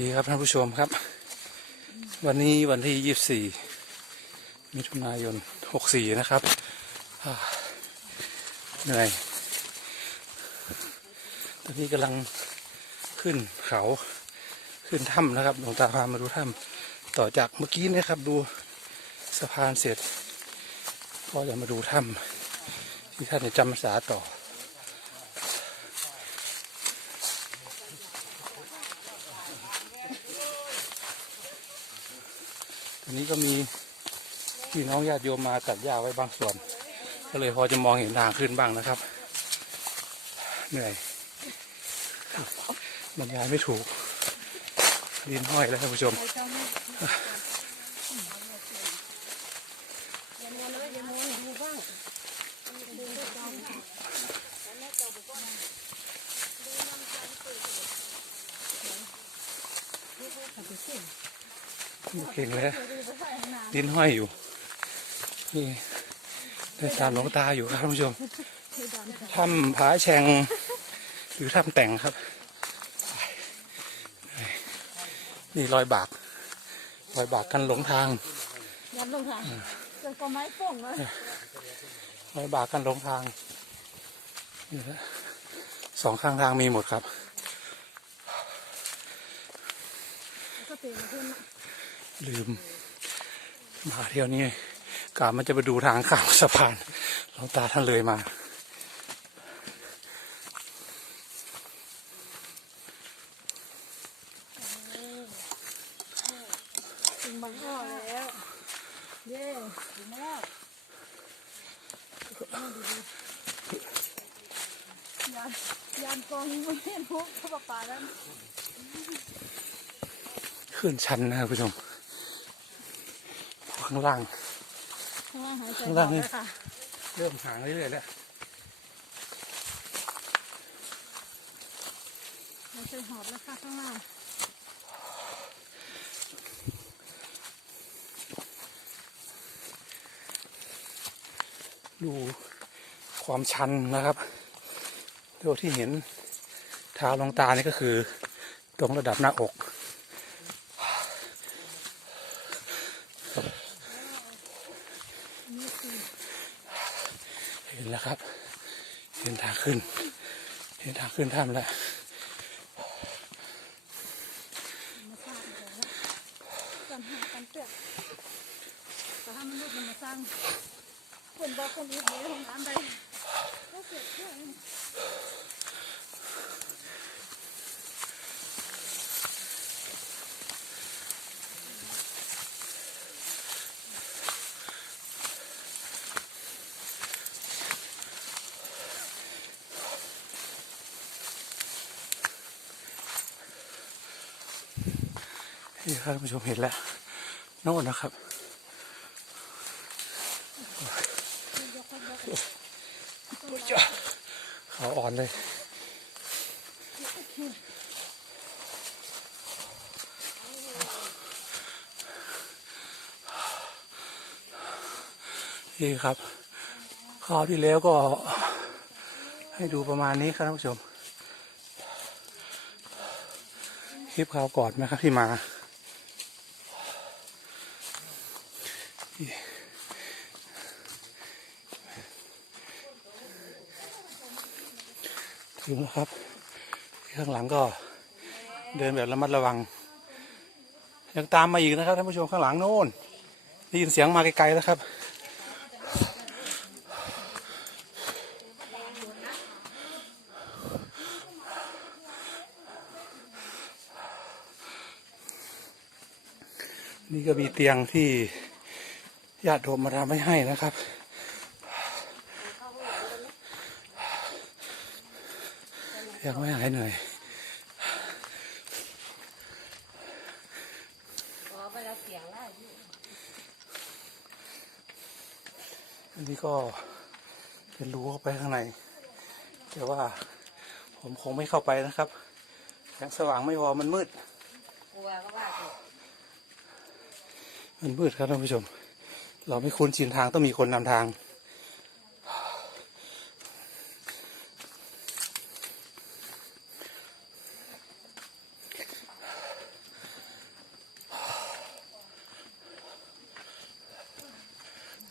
ดีครับท่านผู้ชมครับ วันนี้วันที่24มิถุนายน64นะครับเหนื่อยตอนนี้กำลังขึ้นเขาขึ้นถ้ำนะครับหลวงตาพามาดูถ้ำต่อจากเมื่อกี้นะครับ ดูสะพานเสร็จ ก็จะมาดูถ้ำที่ท่านจะจำพรรษาต่อ นนี้ก็มีพี่น้องญาติโยมมาตัดหญ้าไว้บางส่วน ก็เลยพอจะมองเห็นทางขึ้นบ้างนะครับ เหนื่อยบรรยายไม่ถูกดินห้อยแล้วท่านผู้ชม เก่งแล้วดินห้อยอยู่ นี่เดินตามหลวงตาอยู่ครับท่านผู้ชมถ้ำผาแฉงหรือถ้ำแต่งครับ นี่รอยบากรอยบากกันหลงทางยัดลงค่ะจนกว่าไม้ป่งเลยรอยบากกันหลงทางนี่ฮะสองข้างทางมีหมดครับก็ตื่นขึ้น ลืม มาเที่ยวนี้กะมันจะไปดูทางข้ามสะพานหลวงตาท่านเลยมา ถึงบางอ้อแล้ว เย้ถึงแล้วยานยานกองไม่เห็นพวกเขาป่าแล้วขึ้นชันนะครับผู้ชมข้างล่าง ข้างล่างหายใจข้างล่างนี่ ออกแล้วค่ะ เริ่มห่างเรื่อยๆแล้วหายใจหอบแล้วค่ะข้างล่างดูความชันนะครับตัวที่เห็นเท้าหลวงตานี่ก็คือ ตรงระดับหน้าอก นแล้วครับ เห็นทางขึ้น เห็นทางขึ้นถ้ำแล้วกันหากันเปลือกแต่ถ้ามันลุกมันมาสร้างคนบอกคนอื่นเดี๋ยวห้องน้ำไปก็เสียเพื่อน นี่ครับท่านผู้ชมเห็นแล้วโน่นนะครับเขาอ่อนเลยนี่ครับคราวที่แล้วก็ ให้ดูประมาณนี้ครับท่านผู้ชม คลิปคราวก่อนไหมครับที่มา ถึงแล้วครับ ข้างหลังก็เดินแบบระมัดระวัง ยังตามมาอีกนะครับท่านผู้ชมข้างหลังโน่นได้ยินเสียงมาไกลๆแล้วครับนี่ก็มีเตียงที่ญาติโยมมาทำให้ให้นะครับ ยังไม่หายเหนื่อยอันนี้ก็เป็นรูเข้าไปข้างใน แต่ว่าผมคงไม่เข้าไปนะครับแสงสว่างไม่พอมันมืดกลัวก็ว่าสิมันมืดครับท่านผู้ชม เราไม่คุ้นชินทางต้องมีคนนำทาง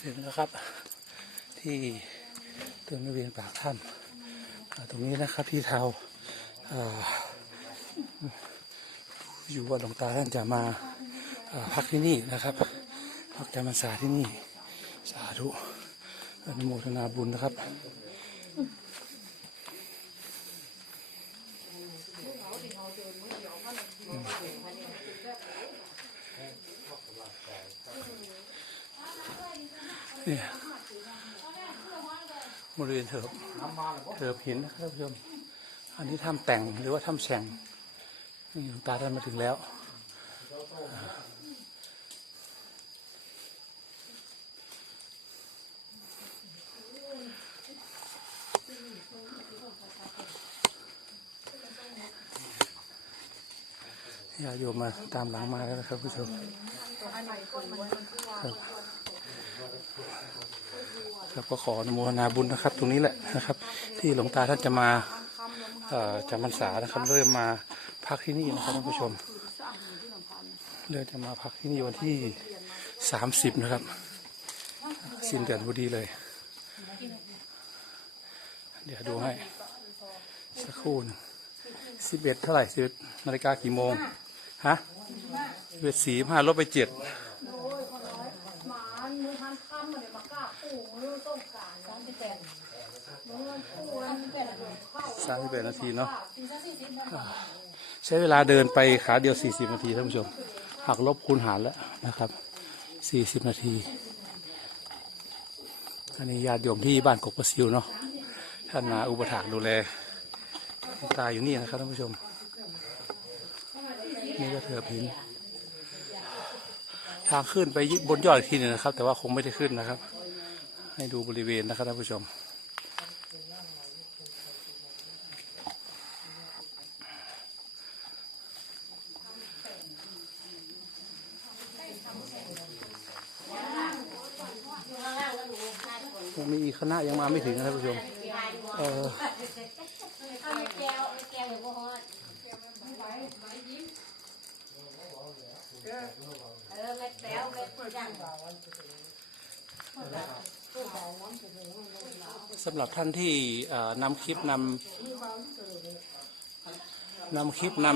ถึงแล้วครับ ที่ตรงบริเวณปากถ้ำตรงนี้นะครับที่เทาอ่าอยู่ว่าหลวงตาท่านจะมาพักที่นี่นะครับพักจำพรรษาที่นี่ สาธุอนุโมทนาบุญนะครับ เนี่ยบริเวณเถิบเถิบหินนะครับท่านผู้ชมอันนี้ถ้ำแต่งหรือว่าถ้ำแฉ่งนี่หลวงตาท่านมาถึงแล้วญาติโยมมาตามหลังมาแล้วนะครับผู้ชมครับ ครับก็ขออนุโมทนาบุญนะครับ ตรงนี้แหละนะครับ ที่หลวงตาท่านจะมาจำพรรษานะครับเริ่มมาพักที่นี่นะครับท่านผู้ชมเริ่มจะมาพักที่นี่วันที่สามสิบนะครับสิ้นเดือนพอดีเลย เดี๋ยวดูให้สักครู่นึงสิบเอ็ดเท่าไหร่สิบเอ็ดนาฬิกากี่โมงฮะสิบเอ็ดสี่ห้าลบไปเจ็ด สิบแปดเข้ามสิบแปดนาทีเนาะใช้เวลาเดินไปขาเดียวสี่สิบนาทีท่านผู้ชมหักลบคูณหารแล้วนะครับสี่สิบนาทีอันนี้ญาติโยมที่บ้านกกประซิวเนาะท่านมาอุปถากดูแลตาอยู่นี่นะครับท่านผู้ชม นี่ก็เถือพินทางขึ้นไปบนยอดอีกทีหนึงนะครับ แต่ว่าคงไม่ได้ขึ้นนะครับ ให้ดูบริเวณนะครับท่านผู้ชม ยังมีอีก คณะยังมาไม่ถึงนะครับท่านผู้ชม เออแก้วแก้วหรือว่าฮอดเออไม่แก้วไม่จังสำหรับท่านที่นำคลิปนำนำคลิปน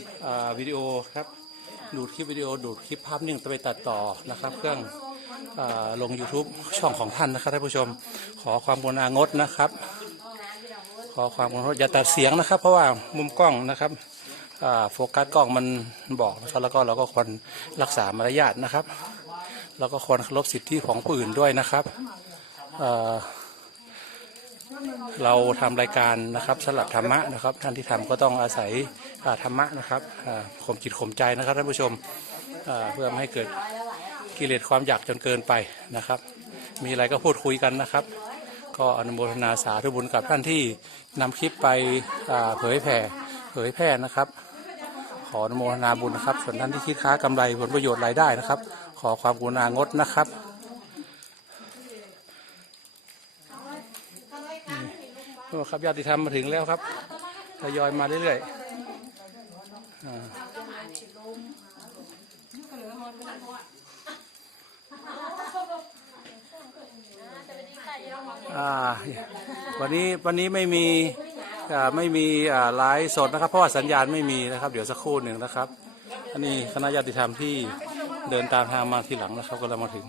ำวิดีโอครับ ดูดคลิปวิดีโอดูดคลิปภาพนิ่งไปตัดต่อนะครับ เครื่อง ลง YouTube ช่องของท่านนะครับท่านผู้ชม ขอความกรุณางดนะครับ ขอความกรุณาอย่าตัดเสียงนะครับ เพราะว่ามุมกล้องนะครับโฟกัสกล้องมันบอกนะครับแล้วก็เราก็ควรรักษามารยาทนะครับ แล้วก็ควรเคารพสิทธิของผู้อื่นด้วยนะครับเราทำรายการนะครับสลับธรรมะนะครับ ท่านที่ทำก็ต้องอาศัยอาธรรมะนะครับข่มจิตข่มใจนะครับท่านผู้ชมเพื่อไม่ให้เกิด กิเลสความอยากจนเกินไปนะครับ มีอะไรก็พูดคุยกันนะครับ ก็อนุโมทนาสาธุบุญกับท่านที่นำคลิปไปเผยแผ่เผยแพร่นะครับ ขออนุโมทนาบุญนะครับ ส่วนท่านที่คิดค้ากำไรผลประโยชน์รายได้นะครับ ขอความกรุณางดนะครับนี่ครับญาติธรรมมาถึงแล้วครับทยอยมาเรื่อยๆอ่าอ่า วันนี้วันนี้ไม่มีไม่มีไลฟ์สดนะครับ เพราะว่าสัญญาณไม่มีนะครับ เดี๋ยวสักครู่หนึ่งนะครับ อันนี้คณะญาติธรรมที่เดินตามทางมาทีหลังนะครับก็เรามาถึง